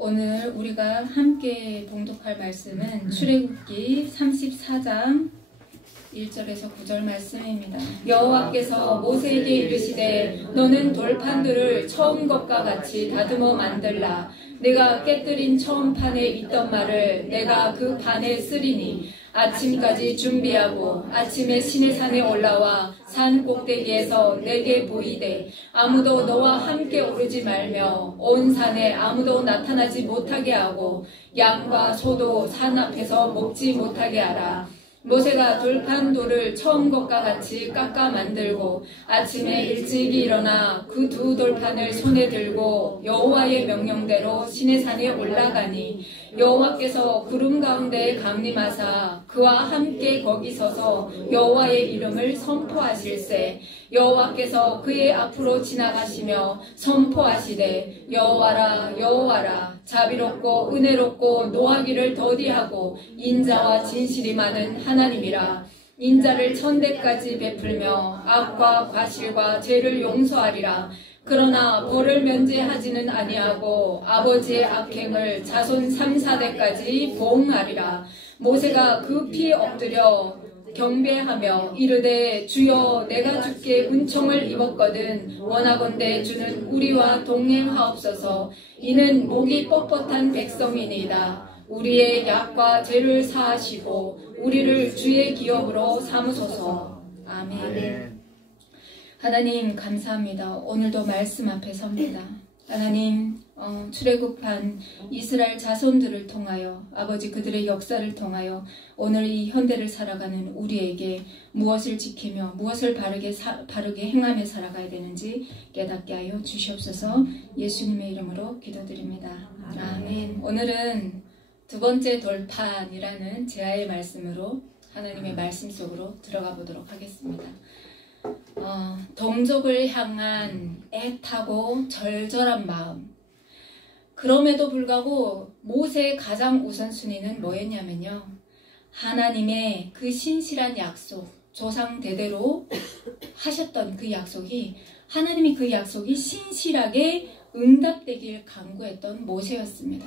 오늘 우리가 함께 봉독할 말씀은 출애굽기 34장 1절에서 9절 말씀입니다. 여호와께서 모세에게 이르시되 너는 돌판들을 처음 것과 같이 다듬어 만들라. 내가 깨뜨린 처음 판에 있던 말을 내가 그 판에 쓰리니 아침까지 준비하고 아침에 시내산에 올라와 산 꼭대기에서 내게 보이되 아무도 너와 함께 오르지 말며 온 산에 아무도 나타나지 못하게 하고 양과 소도 산 앞에서 먹지 못하게 하라. 모세가 돌판 돌을 처음 것과 같이 깎아 만들고 아침에 일찍이 일어나 그 두 돌판을 손에 들고 여호와의 명령대로 시내산에 올라가니 여호와께서 구름 가운데 강림하사 그와 함께 거기 서서 여호와의 이름을 선포하실세. 여호와께서 그의 앞으로 지나가시며 선포하시되 여호와라 여호와라 자비롭고 은혜롭고 노하기를 더디하고 인자와 진실이 많은 하나님이라. 인자를 천대까지 베풀며 악과 과실과 죄를 용서하리라. 그러나 벌을 면제하지는 아니하고 아버지의 악행을 자손 3, 4대까지 보응하리라. 모세가 급히 엎드려 경배하며 이르되 주여 내가 주께 은총을 입었거든 원하건대 주는 우리와 동행하옵소서. 이는 목이 뻣뻣한 백성이니이다. 우리의 약과 죄를 사하시고 우리를 주의 기업으로 삼으소서. 아멘. 하나님 감사합니다. 오늘도 말씀 앞에 섭니다. 하나님 출애굽한 이스라엘 자손들을 통하여 아버지 그들의 역사를 통하여 오늘 이 현대를 살아가는 우리에게 무엇을 지키며 무엇을 바르게 행하며 살아가야 되는지 깨닫게 하여 주시옵소서. 예수님의 이름으로 기도드립니다. 아멘. 오늘은 두 번째 돌판이라는 제아의 말씀으로 하나님의 말씀 속으로 들어가 보도록 하겠습니다. 동족을 향한 애타고 절절한 마음. 그럼에도 불구하고 모세의 가장 우선순위는 뭐였냐면요. 하나님의 그 신실한 약속, 조상 대대로 하셨던 그 약속이 하나님이 그 약속이 신실하게 응답되길 간구했던 모세였습니다.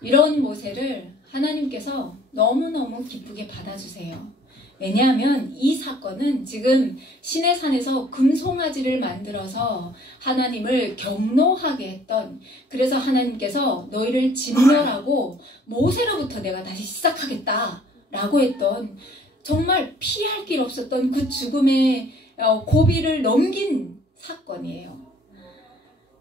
이런 모세를 하나님께서 너무너무 기쁘게 받아주세요. 왜냐하면 이 사건은 지금 시내산에서 금송아지를 만들어서 하나님을 경노하게 했던, 그래서 하나님께서 너희를 진멸하고 모세로부터 내가 다시 시작하겠다 라고 했던, 정말 피할 길 없었던 그 죽음의 고비를 넘긴 사건이에요.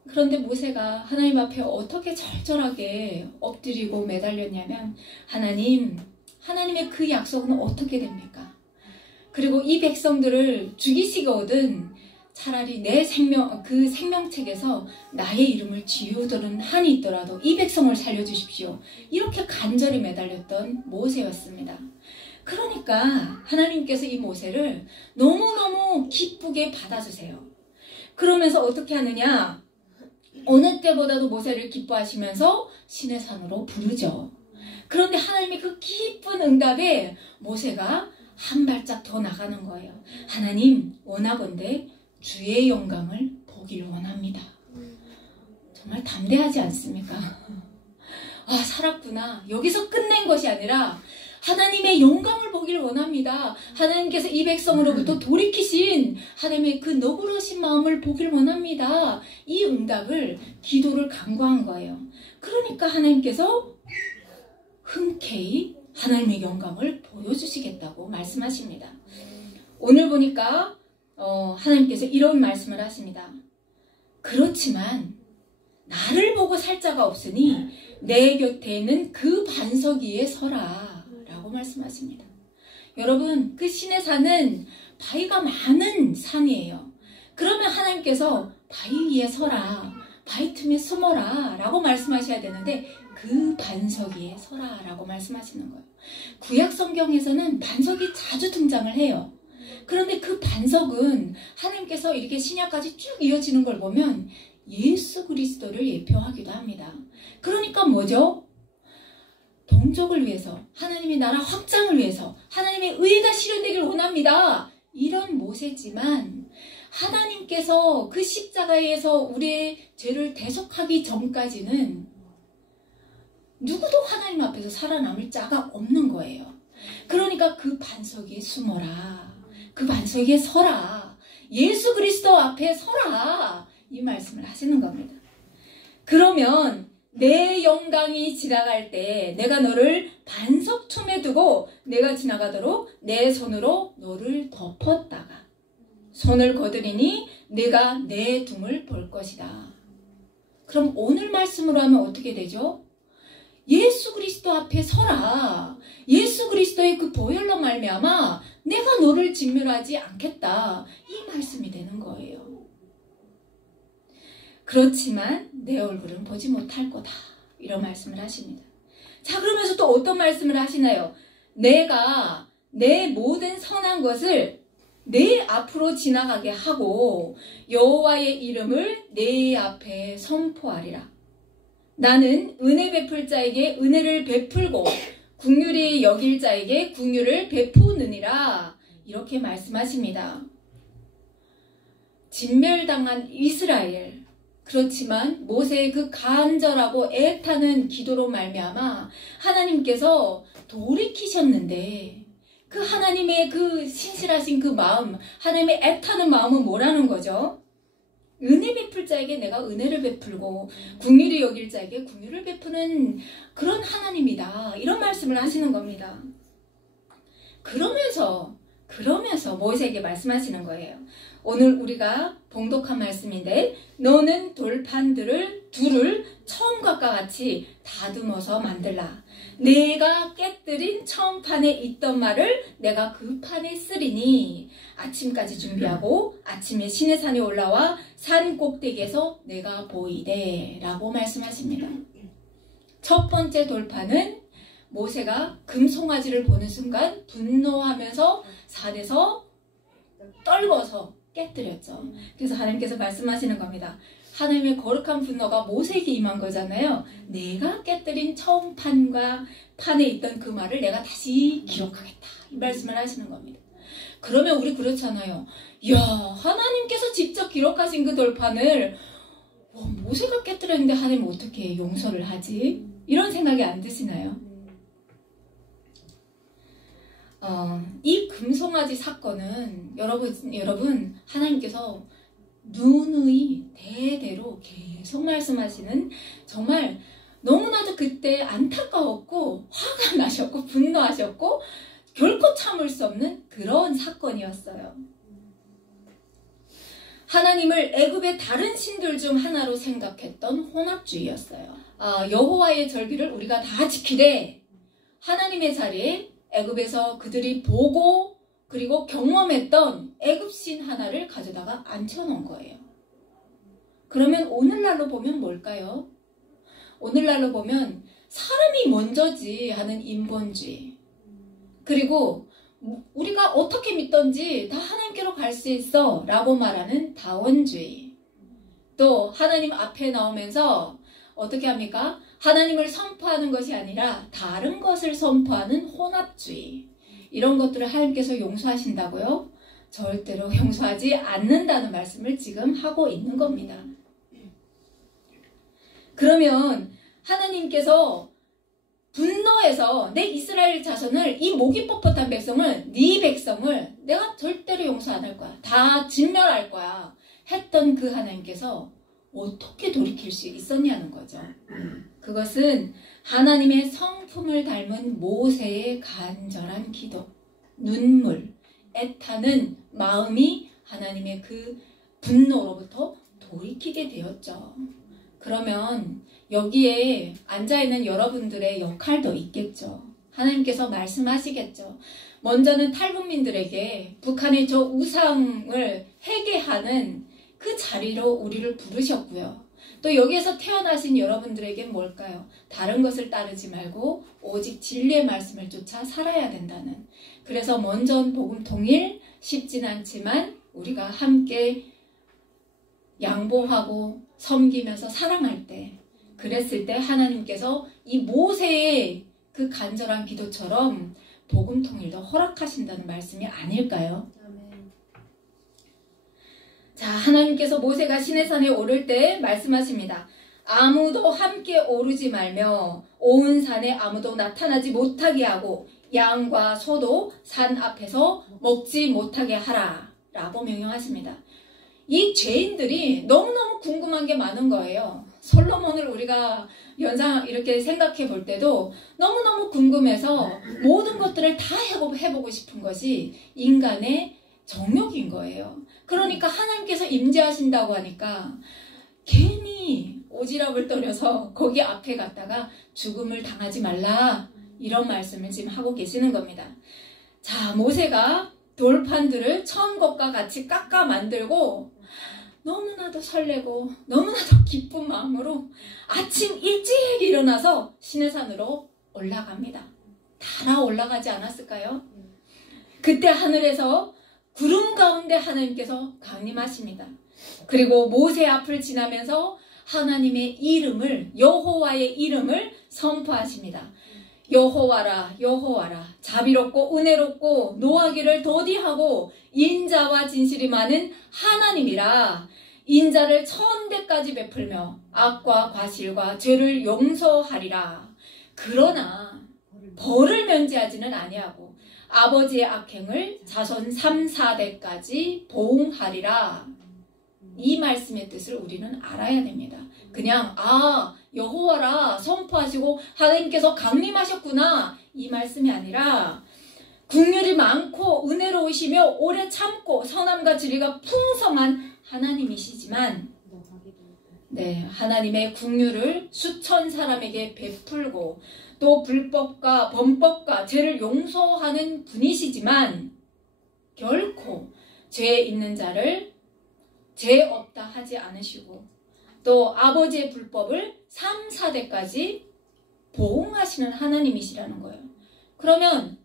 그런데 모세가 하나님 앞에 어떻게 절절하게 엎드리고 매달렸냐면, 하나님의 그 약속은 어떻게 됩니까? 그리고 이 백성들을 죽이시거든 차라리 내 그 생명책에서 나의 이름을 지우도록 한이 있더라도 이 백성을 살려주십시오. 이렇게 간절히 매달렸던 모세였습니다. 그러니까 하나님께서 이 모세를 너무너무 기쁘게 받아주세요. 그러면서 어떻게 하느냐? 어느 때보다도 모세를 기뻐하시면서 시내산으로 부르죠. 그런데 하나님의 그 기쁜 응답에 모세가 한 발짝 더 나가는 거예요. 하나님 원하건대 주의 영광을 보기를 원합니다. 정말 담대하지 않습니까? 아, 살았구나. 여기서 끝낸 것이 아니라 하나님의 영광을 보기를 원합니다. 하나님께서 이 백성으로부터 돌이키신 하나님의 그 너그러신 마음을 보기를 원합니다. 이 응답을, 기도를 간구한 거예요. 그러니까 하나님께서 흔쾌히 하나님의 영광을 보여주시겠다고 말씀하십니다. 오늘 보니까 하나님께서 이런 말씀을 하십니다. 그렇지만 나를 보고 살 자가 없으니 내 곁에 있는 그 반석 위에 서라 라고 말씀하십니다. 여러분, 그 시내산은 바위가 많은 산이에요. 그러면 하나님께서 바위 위에 서라, 바위 틈에 숨어라 라고 말씀하셔야 되는데 그 반석 위에 서라 라고 말씀하시는 거예요. 구약 성경에서는 반석이 자주 등장을 해요. 그런데 그 반석은 하나님께서 이렇게 신약까지 쭉 이어지는 걸 보면 예수 그리스도를 예표하기도 합니다. 그러니까 뭐죠? 동족을 위해서, 하나님의 나라 확장을 위해서 하나님의 의가 실현되기를 원합니다. 이런 모세지만 하나님께서 그 십자가에서 우리의 죄를 대속하기 전까지는 하나님 앞에서 살아남을 자가 없는 거예요. 그러니까 그 반석에 숨어라. 그 반석에 서라. 예수 그리스도 앞에 서라. 이 말씀을 하시는 겁니다. 그러면 내 영광이 지나갈 때 내가 너를 반석춤에 두고 내가 지나가도록 내 손으로 너를 덮었다가 손을 거두리니 내가 내 둠을 볼 것이다. 그럼 오늘 말씀으로 하면 어떻게 되죠? 예수 그리스도 앞에 서라. 예수 그리스도의 그 보혈로 말미암아 내가 너를 진멸하지 않겠다. 이 말씀이 되는 거예요. 그렇지만 내 얼굴은 보지 못할 거다. 이런 말씀을 하십니다. 자, 그러면서 또 어떤 말씀을 하시나요? 내가 내 모든 선한 것을 내 앞으로 지나가게 하고 여호와의 이름을 내 앞에 선포하리라. 나는 은혜 베풀 자에게 은혜를 베풀고 긍휼히 여길 자에게 긍휼을 베푸느니라. 이렇게 말씀하십니다. 진멸당한 이스라엘, 그렇지만 모세의 그 간절하고 애타는 기도로 말미암아 하나님께서 돌이키셨는데 그 하나님의 그 신실하신 그 마음, 하나님의 애타는 마음은 뭐라는 거죠? 은혜 베풀 자에게 내가 은혜를 베풀고 긍휼히 여길 자에게 긍휼을 베푸는 그런 하나님이다. 이런 말씀을 하시는 겁니다. 그러면서 모세에게 말씀하시는 거예요. 오늘 우리가 봉독한 말씀인데 너는 돌판들을 둘을 처음과 같이 다듬어서 만들라. 내가 깨뜨린 처음 판에 있던 말을 내가 그 판에 쓰리니 아침까지 준비하고 아침에 시내산에 올라와 산 꼭대기에서 내가 보이되 라고 말씀하십니다. 첫 번째 돌판은 모세가 금송아지를 보는 순간 분노하면서 산에서 떨궈서 깨뜨렸죠. 그래서 하나님께서 말씀하시는 겁니다. 하나님의 거룩한 분노가 모세에게 임한 거잖아요. 내가 깨뜨린 처음 판에 있던 그 말을 내가 다시 기록하겠다. 이 말씀을 하시는 겁니다. 그러면 우리 그렇잖아요. 야, 하나님께서 직접 기록하신 그 돌판을 모세가 깨뜨렸는데 하나님 어떻게 용서를 하지? 이런 생각이 안 드시나요? 이 금송아지 사건은 여러분 하나님께서 누누이 대대로 계속 말씀하시는 정말 너무나도 그때 안타까웠고 화가 나셨고 분노하셨고 결코 참을 수 없는 그런 사건이었어요. 하나님을 애굽의 다른 신들 중 하나로 생각했던 혼합주의였어요. 여호와의 절기를 우리가 다 지키되 하나님의 자리에 애굽에서 그들이 보고 그리고 경험했던 애굽신 하나를 가져다가 앉혀놓은 거예요. 그러면 오늘날로 보면 뭘까요? 오늘날로 보면 사람이 먼저지 하는 인본주의, 그리고 우리가 어떻게 믿던지 다 하나님께로 갈 수 있어 라고 말하는 다원주의, 또 하나님 앞에 나오면서 어떻게 합니까? 하나님을 선포하는 것이 아니라 다른 것을 선포하는 혼합주의, 이런 것들을 하나님께서 용서하신다고요? 절대로 용서하지 않는다는 말씀을 지금 하고 있는 겁니다. 그러면 하나님께서 분노해서 내 이스라엘 자손을, 이 목이 뻣뻣한 백성을, 네 백성을 내가 절대로 용서 안 할 거야, 다 진멸할 거야 했던 그 하나님께서 어떻게 돌이킬 수 있었냐는 거죠. 그것은 하나님의 성품을 닮은 모세의 간절한 기도, 눈물, 애타는 마음이 하나님의 그 분노로부터 돌이키게 되었죠. 그러면 여기에 앉아있는 여러분들의 역할도 있겠죠. 하나님께서 말씀하시겠죠. 먼저는 탈북민들에게 북한의 저 우상을 회개하는 그 자리로 우리를 부르셨고요. 또 여기에서 태어나신 여러분들에겐 뭘까요? 다른 것을 따르지 말고 오직 진리의 말씀을 쫓아 살아야 된다는. 그래서 먼저는 복음 통일, 쉽진 않지만 우리가 함께 양보하고 섬기면서 사랑할 때, 그랬을 때 하나님께서 이 모세의 그 간절한 기도처럼 복음 통일도 허락하신다는 말씀이 아닐까요? 자, 하나님께서 모세가 시내산에 오를 때 말씀하십니다. 아무도 함께 오르지 말며 온 산에 아무도 나타나지 못하게 하고 양과 소도 산 앞에서 먹지 못하게 하라 라고 명령하십니다. 이 죄인들이 너무너무 궁금한 게 많은 거예요. 솔로몬을 우리가 연상 이렇게 생각해 볼 때도 너무너무 궁금해서 모든 것들을 다 해보고 싶은 것이 인간의 정욕인 거예요. 그러니까 하나님께서 임재하신다고 하니까 괜히 오지랖을 떨어서 거기 앞에 갔다가 죽음을 당하지 말라 이런 말씀을 지금 하고 계시는 겁니다. 자, 모세가 돌판들을 처음 것과 같이 깎아 만들고 너무나도 설레고 너무나도 기쁜 마음으로 아침 일찍 일어나서 시내산으로 올라갑니다. 다 올라가지 않았을까요? 그때 하늘에서 구름 가운데 하나님께서 강림하십니다. 그리고 모세 앞을 지나면서 하나님의 이름을, 여호와의 이름을 선포하십니다. 여호와라 여호와라 자비롭고 은혜롭고 노하기를 더디하고 인자와 진실이 많은 하나님이라. 인자를 1000대까지 베풀며 악과 과실과 죄를 용서하리라. 그러나 벌을 면제하지는 아니하고 아버지의 악행을 자손 3, 4대까지 보응하리라. 이 말씀의 뜻을 우리는 알아야 됩니다. 그냥 여호와라 선포하시고 하나님께서 강림하셨구나 이 말씀이 아니라 긍휼이 많고 은혜로우시며 오래 참고 선함과 진리가 풍성한 하나님이시지만 하나님의 긍휼을 수천 사람에게 베풀고 또 불법과 범법과 죄를 용서하는 분이시지만 결코 죄 있는 자를 죄 없다 하지 않으시고 또 아버지의 불법을 3, 4대까지 보응하시는 하나님이시라는 거예요. 그러면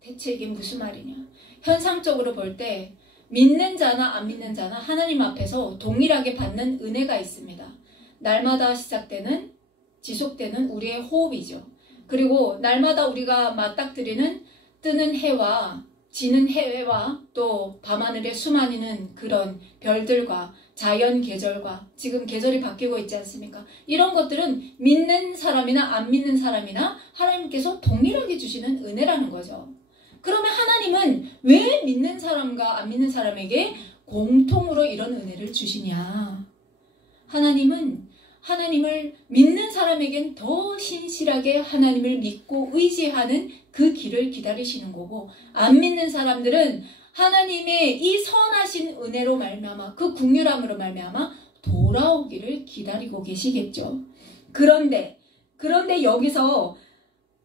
대체 이게 무슨 말이냐? 현상적으로 볼 때 믿는 자나 안 믿는 자나 하나님 앞에서 동일하게 받는 은혜가 있습니다. 날마다 시작되는 지속되는 우리의 호흡이죠. 그리고 날마다 우리가 맞닥뜨리는 뜨는 해와 지는 해와 또 밤하늘에 수많은 그런 별들과 자연 계절과 지금 계절이 바뀌고 있지 않습니까? 이런 것들은 믿는 사람이나 안 믿는 사람이나 하나님께서 동일하게 주시는 은혜라는 거죠. 그러면 하나님은 왜 믿는 사람과 안 믿는 사람에게 공통으로 이런 은혜를 주시냐? 하나님은 하나님을 믿는 사람에겐 더 신실하게 하나님을 믿고 의지하는 그 길을 기다리시는 거고, 안 믿는 사람들은 하나님의 이 선하신 은혜로 말미암아 그 긍휼함으로 말미암아 돌아오기를 기다리고 계시겠죠. 그런데 여기서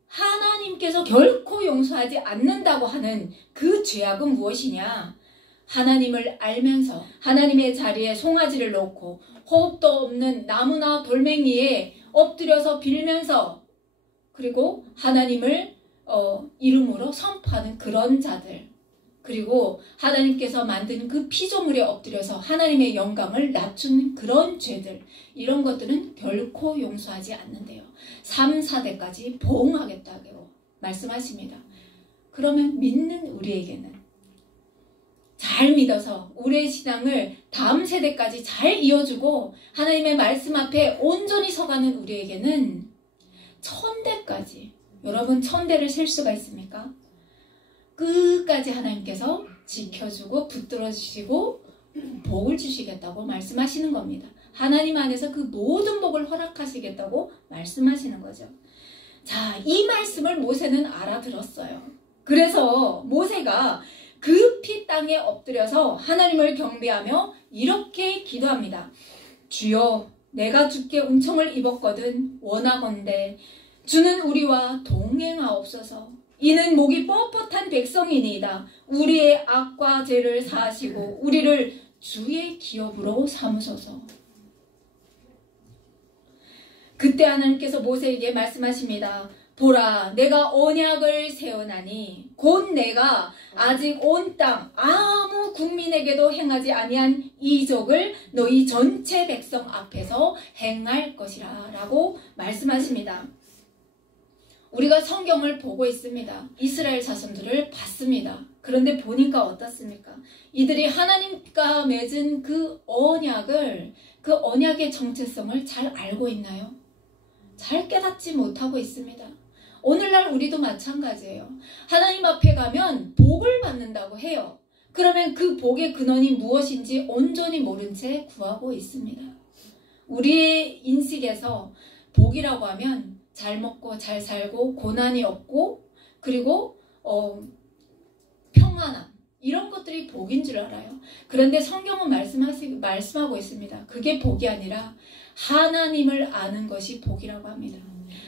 하나님께서 결코 용서하지 않는다고 하는 그 죄악은 무엇이냐? 하나님을 알면서 하나님의 자리에 송아지를 놓고 호흡도 없는 나무나 돌멩이에 엎드려서 빌면서 그리고 하나님을 이름으로 선포하는 그런 자들, 그리고 하나님께서 만든 그 피조물에 엎드려서 하나님의 영광을 낮추는 그런 죄들, 이런 것들은 결코 용서하지 않는데요. 3, 4대까지 보응하겠다고 말씀하십니다. 그러면 믿는 우리에게는 잘 믿어서 우리의 신앙을 다음 세대까지 잘 이어주고 하나님의 말씀 앞에 온전히 서가는 우리에게는 1000대까지, 여러분 1000대를 셀 수가 있습니까? 끝까지 하나님께서 지켜주고 붙들어 주시고 복을 주시겠다고 말씀하시는 겁니다. 하나님 안에서 그 모든 복을 허락하시겠다고 말씀하시는 거죠. 자, 이 말씀을 모세는 알아들었어요. 그래서 모세가 급히 땅에 엎드려서 하나님을 경배하며 이렇게 기도합니다. 주여, 내가 주께 은총을 입었거든 원하건대 주는 우리와 동행하옵소서. 이는 목이 뻣뻣한 백성이니이다. 우리의 악과 죄를 사하시고 우리를 주의 기업으로 삼으소서. 그때 하나님께서 모세에게 말씀하십니다. 보라, 내가 언약을 세우나니 곧 내가 아직 온 땅 아무 국민에게도 행하지 아니한 이적을 너희 전체 백성 앞에서 행할 것이라 라고 말씀하십니다. 우리가 성경을 보고 있습니다. 이스라엘 자손들을 봤습니다. 그런데 보니까 어떻습니까? 이들이 하나님과 맺은 그 언약을 그 언약의 정체성을 잘 알고 있나요? 잘 깨닫지 못하고 있습니다. 오늘날 우리도 마찬가지예요. 하나님 앞에 가면 복을 받는다고 해요. 그러면 그 복의 근원이 무엇인지 온전히 모른 채 구하고 있습니다. 우리의 인식에서 복이라고 하면 잘 먹고 잘 살고 고난이 없고 그리고 평안함 이런 것들이 복인 줄 알아요. 그런데 성경은 말씀하고 있습니다. 그게 복이 아니라 하나님을 아는 것이 복이라고 합니다.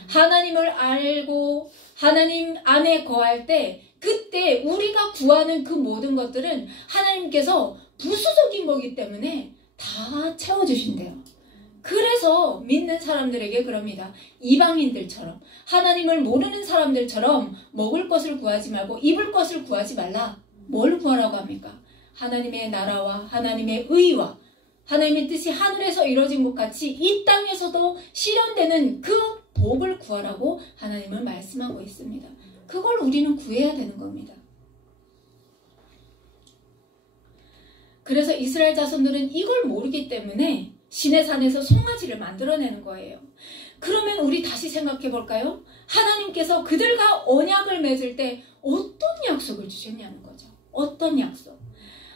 하나님을 알고 하나님 안에 거할 때 그때 우리가 구하는 그 모든 것들은 하나님께서 부수적인 거기 때문에 다 채워주신대요. 그래서 믿는 사람들에게 그럽니다. 이방인들처럼 하나님을 모르는 사람들처럼 먹을 것을 구하지 말고 입을 것을 구하지 말라. 뭘 구하라고 합니까? 하나님의 나라와 하나님의 의와 하나님의 뜻이 하늘에서 이루어진 것 같이 이 땅에서도 실현되는 그 복을 구하라고 하나님은 말씀하고 있습니다. 그걸 우리는 구해야 되는 겁니다. 그래서 이스라엘 자손들은 이걸 모르기 때문에 시내 산에서 송아지를 만들어내는 거예요. 그러면 우리 다시 생각해 볼까요? 하나님께서 그들과 언약을 맺을 때 어떤 약속을 주셨냐는 거죠. 어떤 약속?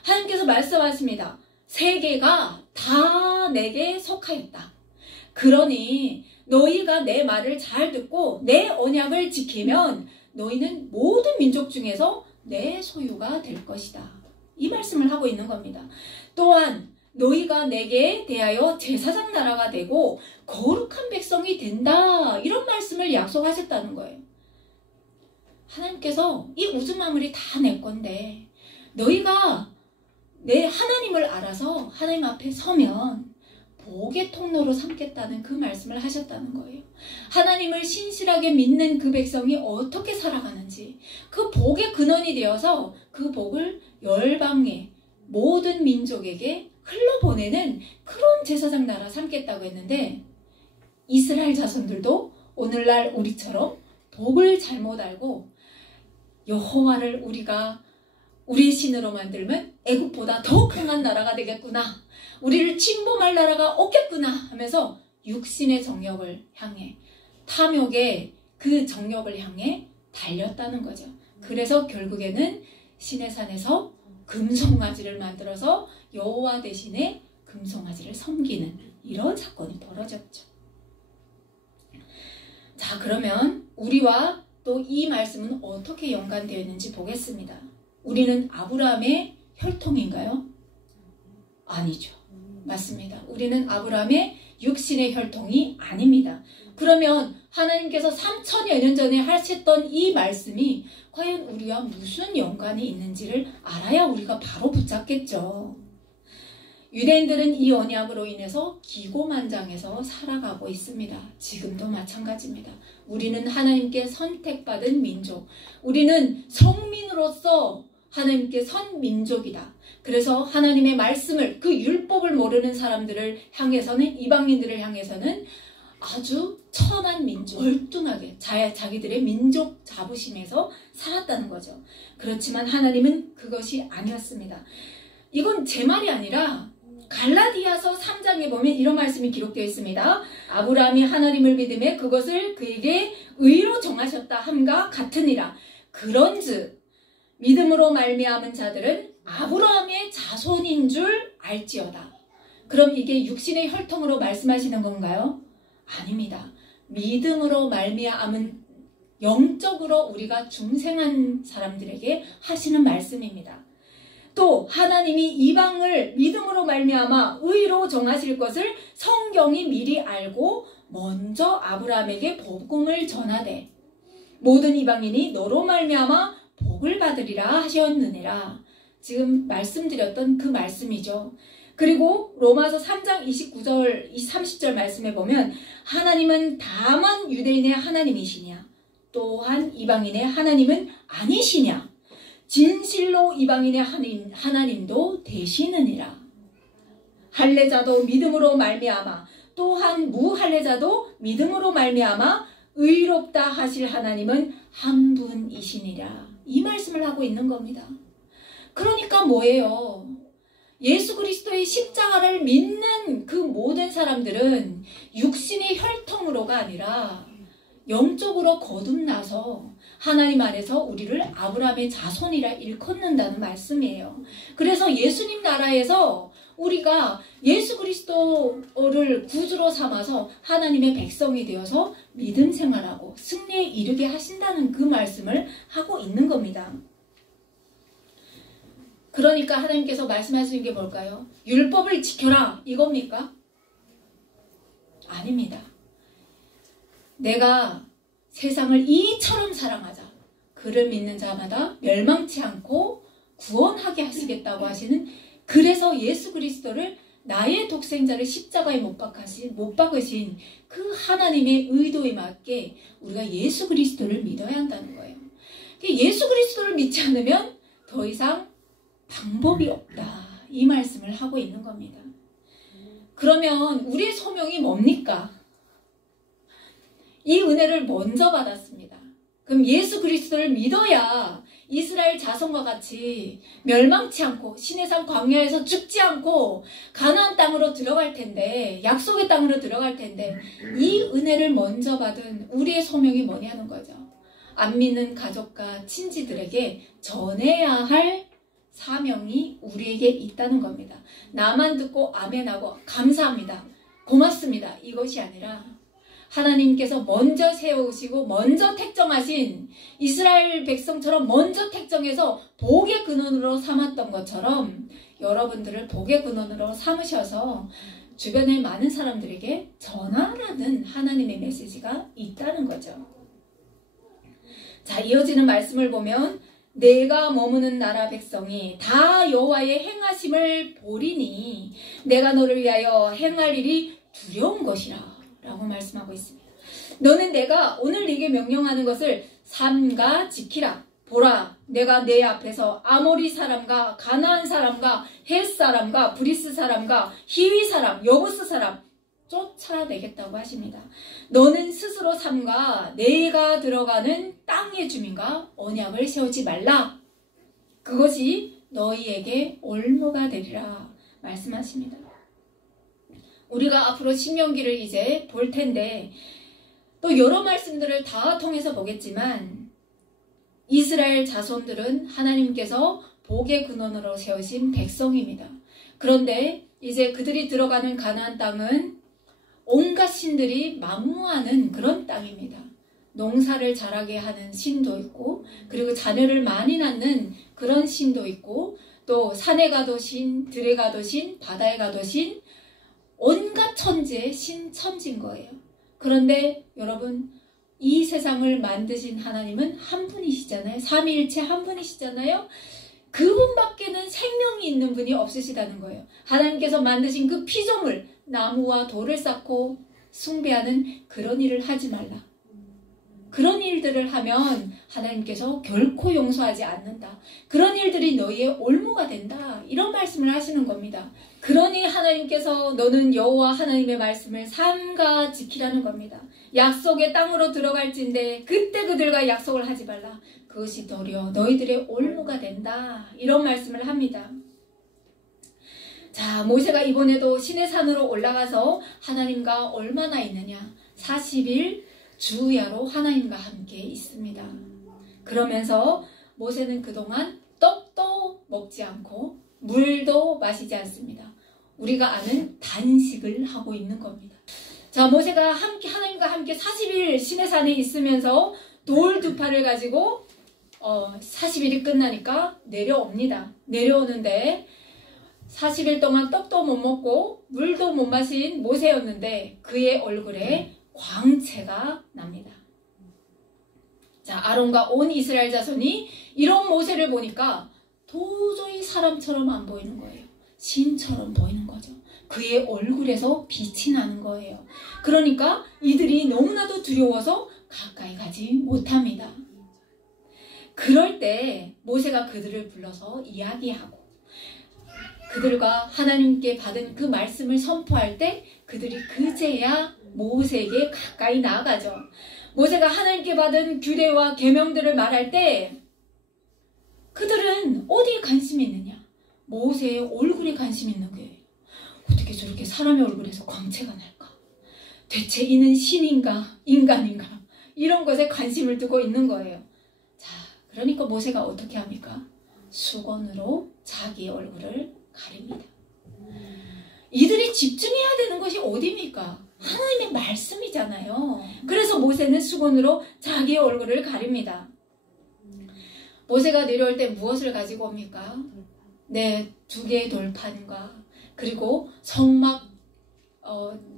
하나님께서 말씀하십니다. 세계가 다 내게 속하였다. 그러니 너희가 내 말을 잘 듣고 내 언약을 지키면 너희는 모든 민족 중에서 내 소유가 될 것이다. 이 말씀을 하고 있는 겁니다. 또한 너희가 내게 대하여 제사장 나라가 되고 거룩한 백성이 된다. 이런 말씀을 약속하셨다는 거예요. 하나님께서 이 우주 만물이 다 내 건데 너희가 내 하나님을 알아서 하나님 앞에 서면 복의 통로로 삼겠다는 그 말씀을 하셨다는 거예요. 하나님을 신실하게 믿는 그 백성이 어떻게 살아가는지 그 복의 근원이 되어서 그 복을 열방의 모든 민족에게 흘러보내는 그런 제사장 나라 삼겠다고 했는데 이스라엘 자손들도 오늘날 우리처럼 복을 잘못 알고 여호와를 우리가 우리 신으로 만들면 애굽보다 더 강한 나라가 되겠구나. 우리를 침범할 나라가 없겠구나 하면서 육신의 정력을 향해 탐욕의 그 정력을 향해 달렸다는 거죠. 그래서 결국에는 시내산에서 금송아지를 만들어서 여호와 대신에 금송아지를 섬기는 이런 사건이 벌어졌죠. 자, 그러면 우리와 또 이 말씀은 어떻게 연관되어 있는지 보겠습니다. 우리는 아브라함의 혈통인가요? 아니죠. 맞습니다. 우리는 아브라함의 육신의 혈통이 아닙니다. 그러면 하나님께서 3000여 년 전에 하셨던 이 말씀이 과연 우리와 무슨 연관이 있는지를 알아야 우리가 바로 붙잡겠죠. 유대인들은 이 언약으로 인해서 기고만장해서 살아가고 있습니다. 지금도 마찬가지입니다. 우리는 하나님께 선택받은 민족, 우리는 성민으로서 하나님께 선 민족이다. 그래서 하나님의 말씀을, 그 율법을 모르는 사람들을 향해서는, 이방인들을 향해서는 아주 천한 민족, 월등하게 자기들의 민족 자부심에서 살았다는 거죠. 그렇지만 하나님은 그것이 아니었습니다. 이건 제 말이 아니라 갈라디아서 3장에 보면 이런 말씀이 기록되어 있습니다. 아브라함이 하나님을 믿음에 그것을 그에게 의로 정하셨다 함과 같으니라. 그런즉 믿음으로 말미암은 자들은 아브라함의 자손인 줄 알지어다. 그럼 이게 육신의 혈통으로 말씀하시는 건가요? 아닙니다. 믿음으로 말미암은 영적으로 우리가 중생한 사람들에게 하시는 말씀입니다. 또 하나님이 이방을 믿음으로 말미암아 의로 정하실 것을 성경이 미리 알고 먼저 아브라함에게 복음을 전하되 모든 이방인이 너로 말미암아 복을 받으리라 하셨느니라. 지금 말씀드렸던 그 말씀이죠. 그리고 로마서 3장 29절 30절 말씀에 보면 하나님은 다만 유대인의 하나님이시냐 또한 이방인의 하나님은 아니시냐 진실로 이방인의 하나님도 되시느니라. 할례자도 믿음으로 말미암아 또한 무할례자도 믿음으로 말미암아 의롭다 하실 하나님은 한 분이시니라. 이 말씀을 하고 있는 겁니다. 그러니까 뭐예요? 예수 그리스도의 십자가를 믿는 그 모든 사람들은 육신의 혈통으로가 아니라 영적으로 거듭나서 하나님 안에서 우리를 아브라함의 자손이라 일컫는다는 말씀이에요. 그래서 예수님 나라에서 우리가 예수 그리스도를 구주로 삼아서 하나님의 백성이 되어서 믿음 생활하고 승리에 이르게 하신다는 그 말씀을 하고 있는 겁니다. 그러니까 하나님께서 말씀하시는 게 뭘까요? 율법을 지켜라 이겁니까? 아닙니다. 내가 세상을 이처럼 사랑하자. 그를 믿는 자마다 멸망치 않고 구원하게 하시겠다고 하시는, 그래서 예수 그리스도를 나의 독생자를 십자가에 못 박으신 그 하나님의 의도에 맞게 우리가 예수 그리스도를 믿어야 한다는 거예요. 예수 그리스도를 믿지 않으면 더 이상 방법이 없다. 이 말씀을 하고 있는 겁니다. 그러면 우리의 소명이 뭡니까? 이 은혜를 먼저 받았습니다. 그럼 예수 그리스도를 믿어야 이스라엘 자손과 같이 멸망치 않고 신의 산 광야에서 죽지 않고 가나안 땅으로 들어갈 텐데, 약속의 땅으로 들어갈 텐데, 이 은혜를 먼저 받은 우리의 소명이 뭐냐는 거죠. 안 믿는 가족과 친지들에게 전해야 할 사명이 우리에게 있다는 겁니다. 나만 듣고 아멘하고 감사합니다, 고맙습니다, 이것이 아니라 하나님께서 먼저 세우시고 먼저 택정하신 이스라엘 백성처럼 먼저 택정해서 복의 근원으로 삼았던 것처럼 여러분들을 복의 근원으로 삼으셔서 주변의 많은 사람들에게 전하라는 하나님의 메시지가 있다는 거죠. 자, 이어지는 말씀을 보면 내가 머무는 나라 백성이 다 여호와의 행하심을 보리니 내가 너를 위하여 행할 일이 두려운 것이라 라고 말씀하고 있습니다. 너는 내가 오늘 네게 명령하는 것을 삼가 지키라. 보라, 내가 내 앞에서 아모리 사람과 가나안 사람과 헷 사람과 브리스 사람과 히위 사람, 여부스 사람 쫓아내겠다고 하십니다. 너는 스스로 삼가 내가 들어가는 땅의 주민과 언약을 세우지 말라. 그것이 너희에게 올무가 되리라 말씀하십니다. 우리가 앞으로 신명기를 이제 볼 텐데 또 여러 말씀들을 다 통해서 보겠지만 이스라엘 자손들은 하나님께서 복의 근원으로 세우신 백성입니다. 그런데 이제 그들이 들어가는 가나안 땅은 온갖 신들이 만무하는 그런 땅입니다. 농사를 잘하게 하는 신도 있고, 그리고 자녀를 많이 낳는 그런 신도 있고, 또 산에 가도 신, 들에 가도 신, 바다에 가도 신, 온갖 천지의 신천지인 거예요. 그런데 여러분, 이 세상을 만드신 하나님은 한 분이시잖아요. 삼위일체 한 분이시잖아요. 그분밖에는 생명이 있는 분이 없으시다는 거예요. 하나님께서 만드신 그 피조물, 나무와 돌을 쌓고 숭배하는 그런 일을 하지 말라. 그런 일들을 하면 하나님께서 결코 용서하지 않는다. 그런 일들이 너희의 올무가 된다. 이런 말씀을 하시는 겁니다. 그러니 하나님께서 너는 여호와 하나님의 말씀을 삼가 지키라는 겁니다. 약속의 땅으로 들어갈진데 그때 그들과 약속을 하지 말라. 그것이 도리어 너희들의 올무가 된다. 이런 말씀을 합니다. 자, 모세가 이번에도 시내 산으로 올라가서 하나님과 얼마나 있느냐? 40일 주야로 하나님과 함께 있습니다. 그러면서 모세는 그동안 떡도 먹지 않고 물도 마시지 않습니다. 우리가 아는 단식을 하고 있는 겁니다. 자, 모세가 하나님과 함께 40일 시내산에 있으면서 돌 2팔을 가지고 40일이 끝나니까 내려옵니다. 내려오는데 40일 동안 떡도 못 먹고 물도 못 마신 모세였는데 그의 얼굴에 광채가 납니다. 자, 아론과 온 이스라엘 자손이 이런 모세를 보니까 도저히 사람처럼 안 보이는 거예요. 신처럼 보이는 거죠. 그의 얼굴에서 빛이 나는 거예요. 그러니까 이들이 너무나도 두려워서 가까이 가지 못합니다. 그럴 때 모세가 그들을 불러서 이야기하고 그들과 하나님께 받은 그 말씀을 선포할 때 그들이 그제야 모세에게 가까이 나아가죠. 모세가 하나님께 받은 규례와 계명들을 말할 때 그들은 어디에 관심이 있느냐? 모세의 얼굴에 관심 있는 거예요. 어떻게 저렇게 사람의 얼굴에서 광채가 날까? 대체 이는 신인가 인간인가? 이런 것에 관심을 두고 있는 거예요. 자, 그러니까 모세가 어떻게 합니까? 수건으로 자기의 얼굴을 가립니다. 이들이 집중해야 되는 것이 어디입니까? 하나님의 말씀이잖아요. 그래서 모세는 수건으로 자기의 얼굴을 가립니다. 모세가 내려올 때 무엇을 가지고 옵니까? 네, 2개의 돌판과 그리고 성막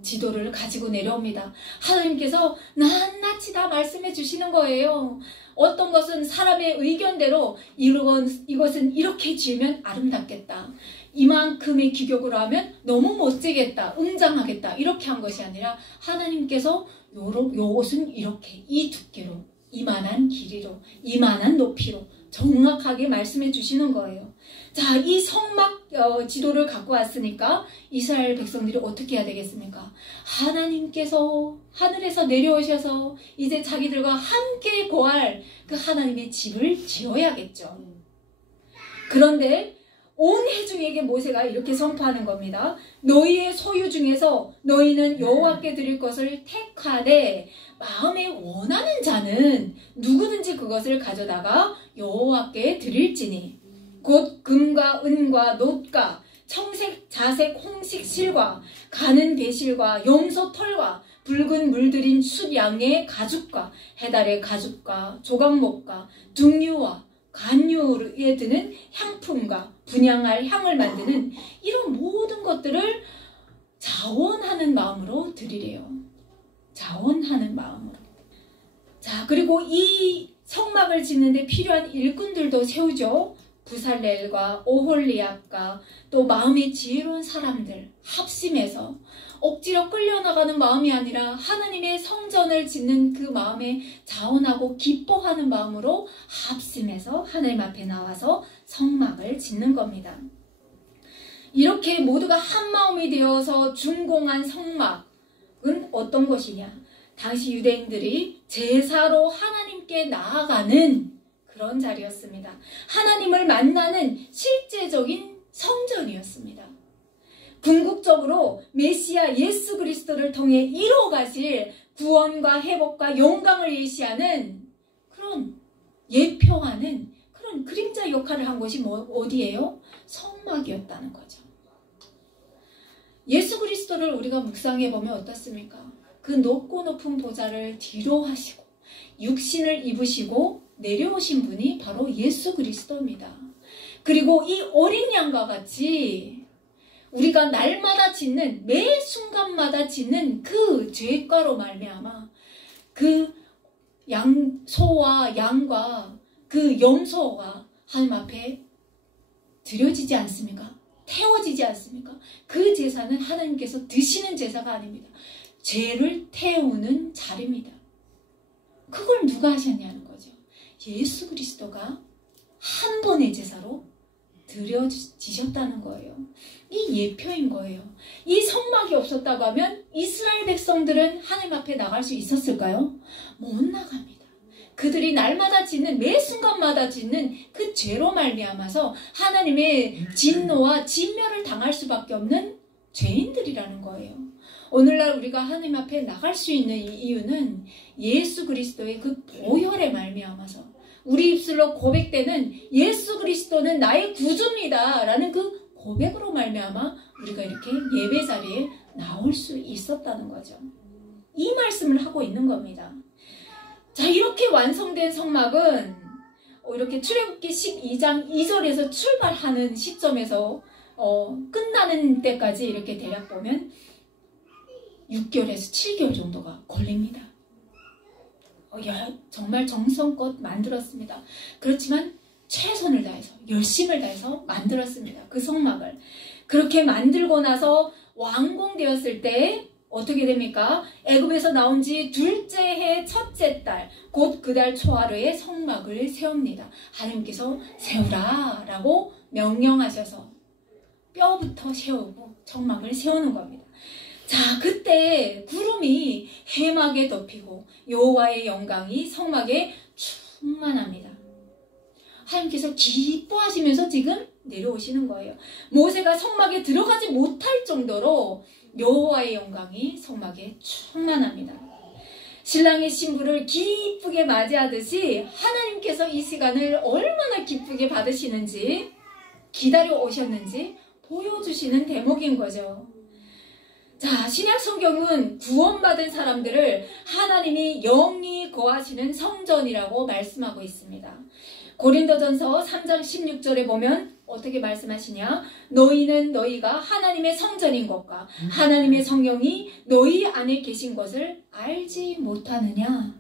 지도를 가지고 내려옵니다. 하나님께서 낱낱이 다 말씀해 주시는 거예요. 어떤 것은 사람의 의견대로 이것은 이렇게 지으면 아름답겠다. 이만큼의 규격으로 하면 너무 멋지겠다. 웅장하겠다. 이렇게 한 것이 아니라 하나님께서 요것은 이렇게 이 두께로 이만한 길이로 이만한 높이로 정확하게 말씀해 주시는 거예요. 자, 이 성막 지도를 갖고 왔으니까 이스라엘 백성들이 어떻게 해야 되겠습니까? 하나님께서 하늘에서 내려오셔서 이제 자기들과 함께 거할 그 하나님의 집을 지어야겠죠. 그런데 온 회중에게 모세가 이렇게 선포하는 겁니다. 너희의 소유 중에서 너희는 여호와께 드릴 것을 택하되 마음에 원하는 자는 누구든지 그것을 가져다가 여호와께 드릴지니 곧 금과 은과 놋과 청색, 자색, 홍식 실과 가는 배실과 염소 털과 붉은 물들인 숫양의 가죽과 해달의 가죽과 조각목과 등유와 간유에 드는 향품과 분향할 향을 만드는 이런 모든 것들을 자원하는 마음으로 드리래요. 자원하는 마음으로. 자, 그리고 이 성막을 짓는데 필요한 일꾼들도 세우죠. 부살렐과 오홀리압과 또 마음의 지혜로운 사람들 합심해서 억지로 끌려나가는 마음이 아니라 하나님의 성전을 짓는 그 마음에 자원하고 기뻐하는 마음으로 합심해서 하나님 앞에 나와서 성막을 짓는 겁니다. 이렇게 모두가 한 마음이 되어서 준공한 성막은 어떤 것이냐? 당시 유대인들이 제사로 하나님께 나아가는 그런 자리였습니다. 하나님을 만나는 실제적인 성전이었습니다. 궁극적으로 메시아 예수 그리스도를 통해 이루어가실 구원과 회복과 영광을 예시하는 그런 예표하는 그런 그림자 역할을 한 것이 어디예요? 성막이었다는 거죠. 예수 그리스도를 우리가 묵상해 보면 어떻습니까? 그 높고 높은 보좌를 뒤로 하시고 육신을 입으시고 내려오신 분이 바로 예수 그리스도입니다. 그리고 이 어린 양과 같이 우리가 날마다 짓는 매 순간마다 짓는 그 죄가로 말미암아 그 소와 양과 그 염소가 하나님 앞에 드려지지 않습니까? 태워지지 않습니까? 그 제사는 하나님께서 드시는 제사가 아닙니다. 죄를 태우는 자리입니다. 그걸 누가 하셨냐는 거죠. 예수 그리스도가 한 번의 제사로 드려지셨다는 거예요. 이 예표인 거예요. 이 성막이 없었다고 하면 이스라엘 백성들은 하나님 앞에 나갈 수 있었을까요? 못 나갑니다. 그들이 날마다 짓는 매 순간마다 짓는 그 죄로 말미암아서 하나님의 진노와 진멸을 당할 수밖에 없는 죄인들이라는 거예요. 오늘날 우리가 하나님 앞에 나갈 수 있는 이유는 예수 그리스도의 그 보혈에 말미암아서 우리 입술로 고백되는 예수 그리스도는 나의 구주입니다 라는 그 고백으로 말미암아 우리가 이렇게 예배 자리에 나올 수 있었다는 거죠. 이 말씀을 하고 있는 겁니다. 자, 이렇게 완성된 성막은 이렇게 출애굽기 12장 2절에서 출발하는 시점에서 끝나는 때까지 이렇게 대략 보면 6개월에서 7개월 정도가 걸립니다. 정말 정성껏 만들었습니다. 그렇지만 최선을 다해서 열심을 다해서 만들었습니다. 그 성막을. 그렇게 만들고 나서 완공되었을 때 어떻게 됩니까? 애굽에서 나온 지 둘째 해 첫째 달 곧 그 달 초하루에 성막을 세웁니다. 하나님께서 세우라 라고 명령하셔서 뼈부터 세우고 성막을 세우는 겁니다. 자, 그때 구름이 해막에 덮이고 여호와의 영광이 성막에 충만합니다. 하나님께서 기뻐하시면서 지금 내려오시는 거예요. 모세가 성막에 들어가지 못할 정도로 여호와의 영광이 성막에 충만합니다. 신랑의 신부를 기쁘게 맞이하듯이 하나님께서 이 시간을 얼마나 기쁘게 받으시는지, 기다려 오셨는지 보여주시는 대목인 거죠. 자, 신약 성경은 구원받은 사람들을 하나님이 영이 거하시는 성전이라고 말씀하고 있습니다. 고린도전서 3장 16절에 보면 어떻게 말씀하시냐? 너희는 너희가 하나님의 성전인 것과 하나님의 성령이 너희 안에 계신 것을 알지 못하느냐?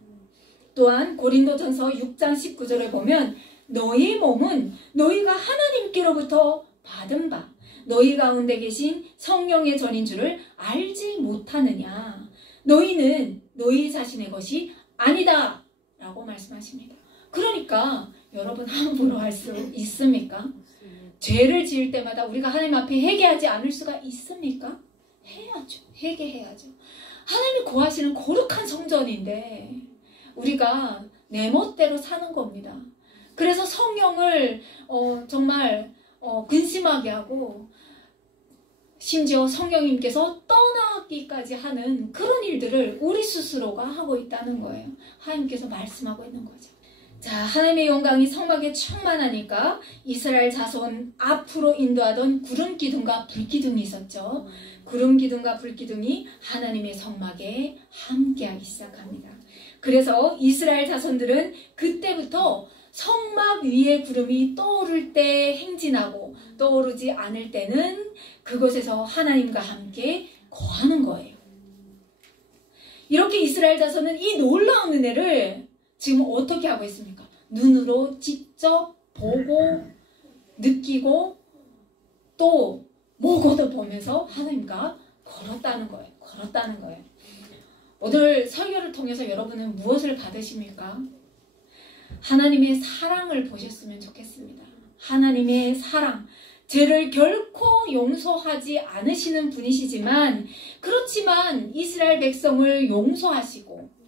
또한 고린도전서 6장 19절에 보면 너희 몸은 너희가 하나님께로부터 받은 바 너희 가운데 계신 성령의 전인 줄을 알지 못하느냐? 너희는 너희 자신의 것이 아니다 라고 말씀하십니다. 그러니까 여러분 함부로 할 수 있습니까? 죄를 지을 때마다 우리가 하나님 앞에 회개하지 않을 수가 있습니까? 해야죠. 회개해야죠. 하나님이 거하시는 거룩한 성전인데 우리가 내 멋대로 사는 겁니다. 그래서 성령을 정말 근심하게 하고 심지어 성령님께서 떠나기까지 하는 그런 일들을 우리 스스로가 하고 있다는 거예요. 하나님께서 말씀하고 있는 거죠. 자, 하나님의 영광이 성막에 충만하니까 이스라엘 자손 앞으로 인도하던 구름 기둥과 불 기둥이 있었죠. 구름 기둥과 불 기둥이 하나님의 성막에 함께하기 시작합니다. 그래서 이스라엘 자손들은 그때부터 성막 위에 구름이 떠오를 때 행진하고 떠오르지 않을 때는 그곳에서 하나님과 함께 거하는 거예요. 이렇게 이스라엘 자손은 이 놀라운 은혜를 지금 어떻게 하고 있습니까? 눈으로 직접 보고 느끼고 또 목으로 보면서 하나님과 걸었다는 거예요. 오늘 설교를 통해서 여러분은 무엇을 받으십니까? 하나님의 사랑을 보셨으면 좋겠습니다. 하나님의 사랑. 죄를 결코 용서하지 않으시는 분이시지만 그렇지만 이스라엘 백성을 용서하시고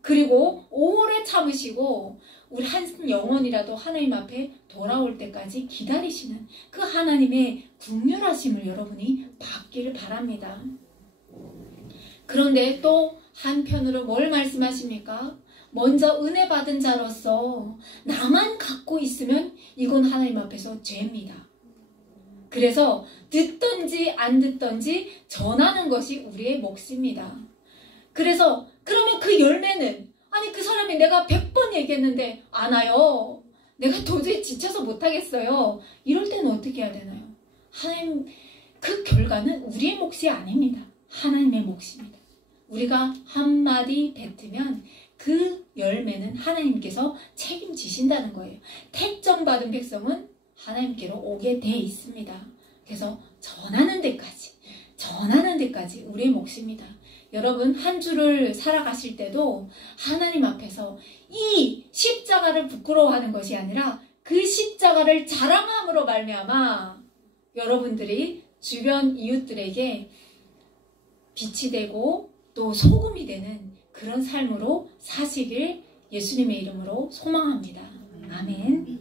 그리고 오래 참으시고 우리 한 영혼이라도 하나님 앞에 돌아올 때까지 기다리시는 그 하나님의 긍휼하심을 여러분이 받기를 바랍니다. 그런데 또 한편으로 뭘 말씀하십니까? 먼저 은혜 받은 자로서 나만 갖고 있으면 이건 하나님 앞에서 죄입니다. 그래서 듣든지 안 듣든지 전하는 것이 우리의 몫입니다. 그래서 그러면 그 열매는 아니 그 사람이 내가 100번 얘기했는데 안 와요. 내가 도저히 지쳐서 못하겠어요. 이럴 때는 어떻게 해야 되나요? 하나님 그 결과는 우리의 몫이 아닙니다. 하나님의 몫입니다. 우리가 한마디 뱉으면 그 열매는 하나님께서 책임지신다는 거예요. 택정받은 백성은 하나님께로 오게 돼 있습니다. 그래서 전하는 데까지 우리의 몫입니다. 여러분 한 주를 살아가실 때도 하나님 앞에서 이 십자가를 부끄러워하는 것이 아니라 그 십자가를 자랑함으로 말미암아 여러분들이 주변 이웃들에게 빛이 되고 또 소금이 되는 그런 삶으로 사시길 예수님의 이름으로 소망합니다. 아멘.